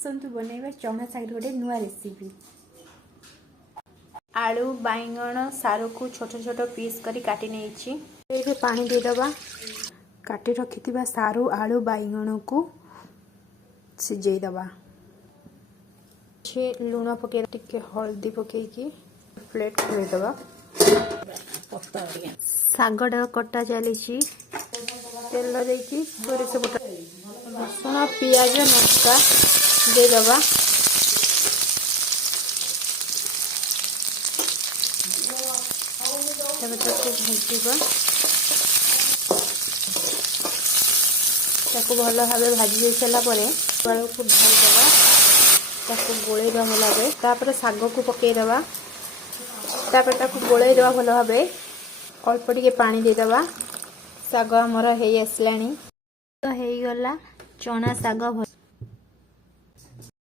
आसतु बनैबा चना शाग गोटे नुआ रेसिपी। आलू बैगण सारू को छोट छोट पीस करी काटी नहीं पानी देदबा। काटी रखि सारू आलू बैगण को सिझेदबा। लुण पके टिके हल्दी पकईकी प्लेट खोलदबा। शागटा कटा चली तेल देकी सोरिष बटा रसुण पियाज मस्का देदबा। भल भाव भाजी सारा आलू को ढाईदबा। गोलेदबा भल भाव तापर शाग को पकईदबा। गोलेदबा भल भाव अल्प टिके पानी देदबा। शाग आमर हो आसलानी तो हो गला चना शाग।